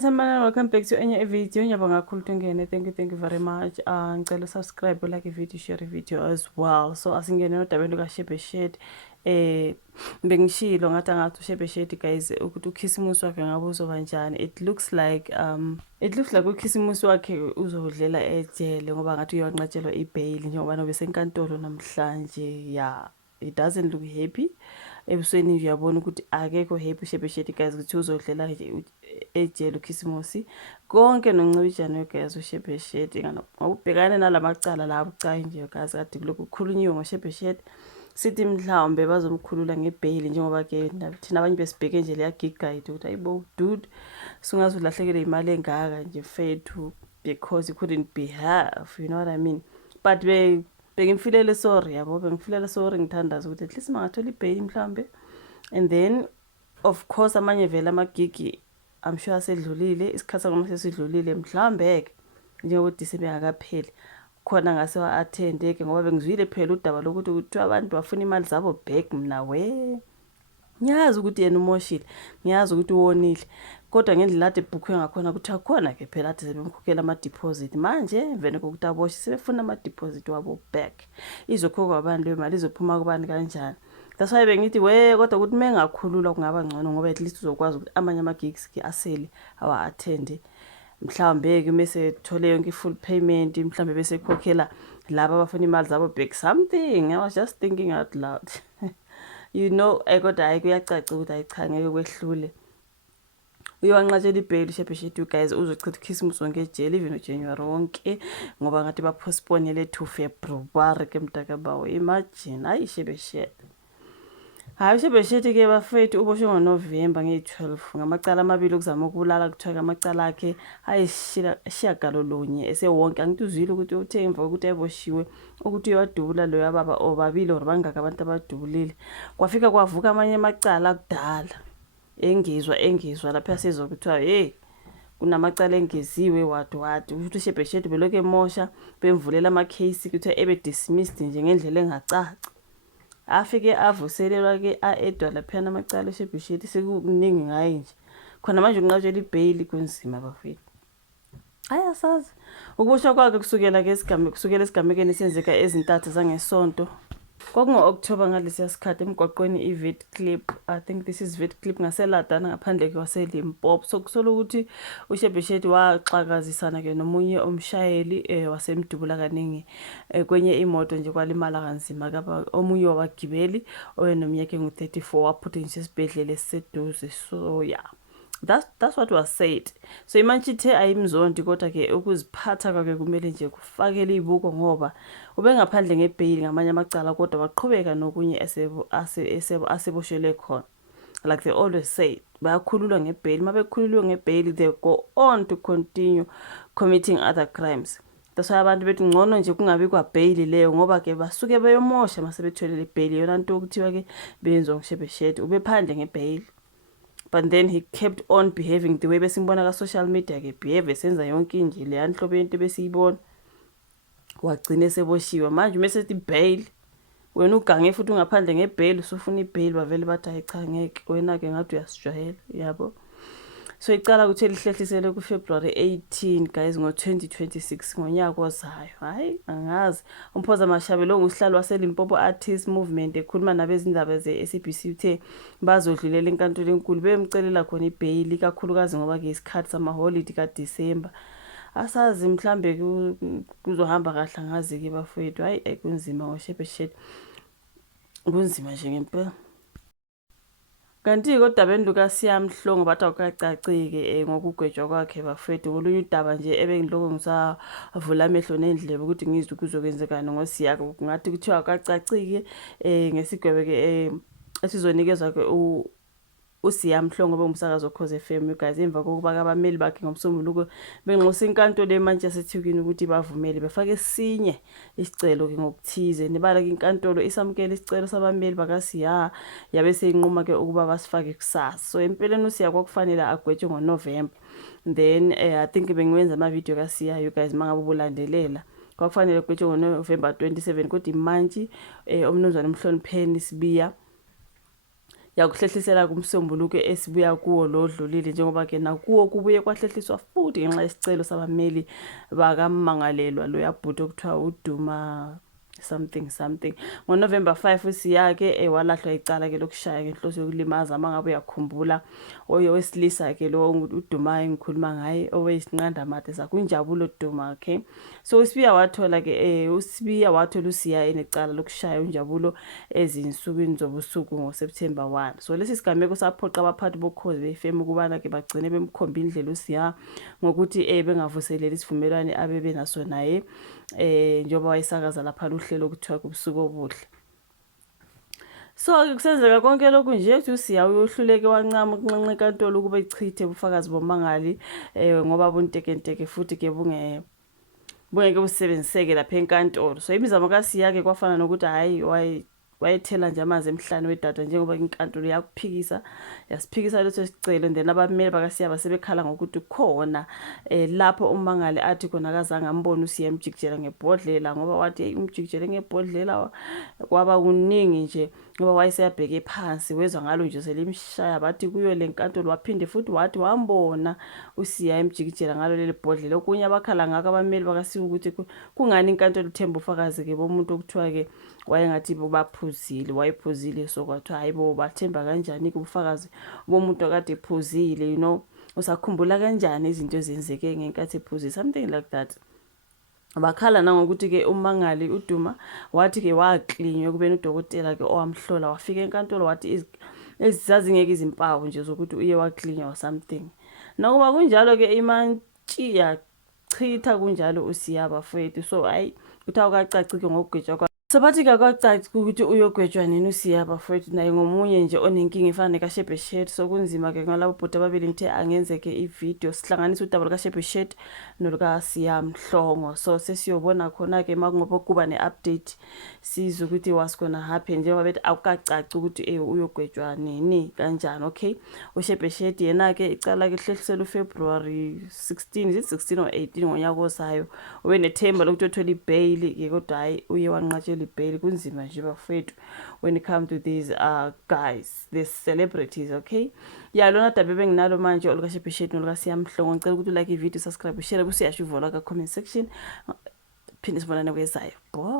Sanibona, welcome back to enye video. Ngiyabonga kakhulu ungene. Thank you very much. Ngicela subscribe, like video, share video as well. So asingene nodabeni kaShebe Shed. Bengishilo ngathi uShebe Shed guys ukuthi ukhisimusi wakhe ngabe uzoba njani. It looks like ukhisimusi wakhe uzodlela ejele ngoba ngathi uyanqatshelwa ibail njengoba nobe senkantolo namhlanje. Yeah, it doesn't look happy. Ebusweni nje uyabona ukuthi akekho happy uShebe Shed guys ukuthi uzodlela nje ejele ukhisimusi konke noncibijana guys uShebe Shed ngokubhekana nalamacala la abucayi nje guys kade kulokhu kukhulunyiwe ngoShebe Shed sithi mhlawumbe bazomkhulula ngebail njengoba ke thina abanye besibheke nje leya gig guide ukuthi ayibo dude sungaze ulahlekele imali engaka nje fethu because it couldn't be half, you know what I mean, but bengimfilele sorry yabo, bengimfilele sorry ngithandaza ukuthi at least mangathola ibail mhlambe. And then of course amanye vele amagigi I'm sure asedlulile, isikhathi sakho sesidlulile mhlambe njengoba December akapheli khona ngase wa-attend ngoba bengizwile phela udaba lokuthi kuthiwa abantu bafuna imali zabo back. Mina ngiyazi ukuthi yena umoshile, ngiyazi ukuthi uwonile, kodwa ngendlela ade ebhukhwe ngakhona ukuthi akhona ke phela ade sebemkhokhela ama-deposit. Manje emveni kokuthi aboshe sebefuna ama-deposit wabo back. Izokhokhwa abantu le mali izophuma kubani kanjani? That's why bengithi kodwa ukuthi mengakhululwa kungaba ngcono ngoba at least uzokwazi ukuthi amanye ama-gigs ke asele awa-attend mhlawumbe ke mase thole yonke full payment mhlawumbe bese khokhela laba abafuna imali zabo back something. I was just thinking out loud. You know, kodwa hayi kuyacaca ukuthi ayicha ngeke kwehlule. Uyanqatshela ibail uShebe Shed guys uzochitha ukhisimusi wonke ejele even uJanuary wonke ngoba ngathi bapostponele to February ke mntakabawo. Imagine hayi Shebe Shed. Hayi uShebe Shed ke bafethu uboshwe ngoNovember nge-12 ngamacala amabili okuzama ukubulala kuthiwa amacala akhe ayishiyagalolunye esewonke. Angithi uzwile ukuthi uthe emva kokuthi ayiboshiwe ukuthi uyadubula loya baba obabili or bangaka abantu abadubulile kwafika kwavuka amanye amacala akudala engizwa lapha yasezwa kuthiwa kunamacala engeziwe wadi ukuthi uShebe Shed belokhu emosha bemvulela ama-case kuthiwa ebe dismissed nje ngendlela engacaci. Afike avuselelwa ke aedwa lapha namacala uShebe Shed sekuningi ngaye nje khona manje unqatshela ibail kunzima bafethu. Ayasazi ukusho kwakhe kusukela esigamekweni esenzeka ezintathu zangesonto kwakungo-October ngalesiya sikhathi emgwaqweni iVitclip. I think this is Vitclip ngaseLadana ngaphandle kwaseLimpopo. So kusola ukuthi uShebe Shed waxakazisana ke nomunye umshayeli wasemdubula kaningi kwenye imoto nje kwalimala kanzima kaba omunye wabagibeli oyenomnyaka engu-34 waphutha nje esibhedlela esiseduze. So yeah, that's what was said. So imantshithe ayimzondi kodwa ke ukuziphatha kwakhe kumele nje kufakele ibuko ngoba ubengaphandle ngebail ngamanye amacala kodwa waqhubeka nokunye aseboshelwe khona. Like they always say, bayakhululwa ngebail, mabekhululwe ngebail they go on to continue committing other crimes. That's why abantu bethi ngcono nje kungabi kwa bail leyo ngoba ke basuke beyomosha masebetholele bail yona nto ukuthiwa ke benzwa ngoShebe Shed ubephandle ngebail. But then he kept on behaving the way besimbona ka-social media ke behave senza yonke nje leya nhlobo yento besiyibona wagcina seboshiwe. Manje mesethi bail wena ugange futhi ungaphandle ngebail usufuna ibail bavele bathi ayicha ngeke wena ke ngathi uyasijwayela yabo. So icala ukuthi lihlehlisele kuFebruary 18 guys ngo-2026 ngonyaka ozayo. Hayi angazi uMphoza Mashabelo ngusihlalo waseLimpopo Artists Movement ekhuluma nabezindaba ze-SABC uthe bazodlulela enkantolo enkulu bemcelela khona ibail kakhulukazi ngoba ke isikhathi sama-holiday kaDecember. Asazi mhlambe kuzohamba kahle angazi ke bafowethu. Hayi kunzima ngoShebe Shed, kunzima nje ngempela. Kanti kodwa benduka siyamhlongo bathi awukacacike ngokugwetshwa kwakhe bafethu. Ngolunye udaba nje ebengiloko ngisavula amehlo nendlebe ukuthi ngizwe kuzokwenzekana ngosiyako ngathi kuthiwa awukacacike ngesigwebe ke esizonikezwa ke uSiyamhlongo bengumsakazo Cause FM guys emva kokuba abameli bakhe ngomsombuluko benxusa inkantolo eManchester City ukuthi bavumele befake esinye isicelo ke ngokuthize nebala ke inkantolo isamukela isicelo sabameli bakaSiya yabe seyinquma ke ukuba basifake kusasa. So empeleni uSiya kwakufanele agwetshwe ngoNovember, then I think bengiwenza ama video kaSiya you guys mangabe ubulandelela kwakufanele agwetshwe ngoNovember 27 kodwa imanje omnumzane uMhlonipheni Sibiya yakuhlehlisela kumsombuluko esibuya kuwo lo dlulile, njengoba ke nakuwo kubuye kwahlehliswa futhi ngenxa yesicelo sabameli bakammangalelwa lo yabhuti okuthiwa uDuma something. NgoNovember 5 uSiyake walahlwa icala ke lokushaya ngenhloso yokulimaza, mangabe uyakhumbula owesilisa ke lo uDuma engikhuluma ngaye oweyisinqanda made sakunjabulo Duma. Okay, so uSibiya wathola ke wathola uSiya enecala lokushaya uNjabulo ezinsukwini zobusuku ngoSeptember 1. So lesi sigameko saphoqa abaphathi bokhozi befemu ukubana ke bagcine bemkhomba indlela uSiya ngokuthi bengavuseleli isivumelwano abebe naso naye njengoba wayesakaza lapha uhlelo okuthiwa kubusuku obuhle. So kusenzeka konke lokhu nje uthi uSiya uyohluleke wancama ukunxenxa enkantolo ukuba ichithe ubufakazi bomangali ngoba buntekenteke futhi ke bungeke busebenziseke lapha enkantolo. So imizamo kaSiya ke kwafana nokuthi hayi wayethela nje amanzi emhlane wedada njengoba inkantolo yasiphikisa leso sicelo. And then abameli bakaSiya basebekhala ngokuthi khona lapho umangali athi khona akazange ambone uSiya emjikijela ngebhodlela, ngoba wathi umjikijele ngebhodlela kwaba kuningi nje ngoba wayeseyabheke phansi wezwa ngalo nje selimshaya. Bathi kuyo le nkantolo waphinde futhi wathi wambona uSiya emjikijela ngalo leli bhodlela. Okunye abakhala ngakho abameli bakaSiya ukuthi kungani inkantolo ithemba ufakazi ke bomuntu okuthiwa ke wayengathi wayephuzile. So kwathiwa hayibo bathemba kanjani ubufakazi bomuntu akade ephuzile, usakhumbula kanjani izinto ezenzeke ngenkathi ephuzile, something like that. Bakhala nangokuthi ke umangali uDuma wathi ke waklinywa kubeni udokotela ke owamhlola wafika enkantolo wathi zazingeke izimpawu nje zokuthi uye waklinywa or something. Nakuba kunjalo ke imantshi yachitha kunjalo uSiya bafowethu. So hayi kuthi awukacaci ke ngokugwetshwa so bathi kakwacaci ukuthi uyogwetshwa nini uSiya bafowethu, naye ngomunye nje onenkinga efana nekaShebeshet. So kunzima ke ngalabo bhuti ababili ngithe angenzeke ivideo sihlanganisa udaba lukaShebeshet nolukaSiya Mhlongo. So sesiyobona khona ke makungoba kuba ne-update sizwe ukuthi what's gonna happen, njengoba bethi awukacaci ukuthi uyogwetshwa nini kanjani. Okay, uShebeshet yena ke icala ke hlehlisela uFebruary 16, is it 16 or 18 ngonyaka osayo. Ubenethemba lokuthi uthola ibail ke kodwa hayi uye wanqatshelwa ibail. Kunzima nje bafowethu when it comes to these guys, these celebrities. Okay, lona daba benginalo manje olukaShebeshet nolukaSiya Mhlongo. Ngicela ukuthi like ivideo, subscribe, share, kusiyasho uvolo ka comment section. Phinde sibonane kwezayo. Bye.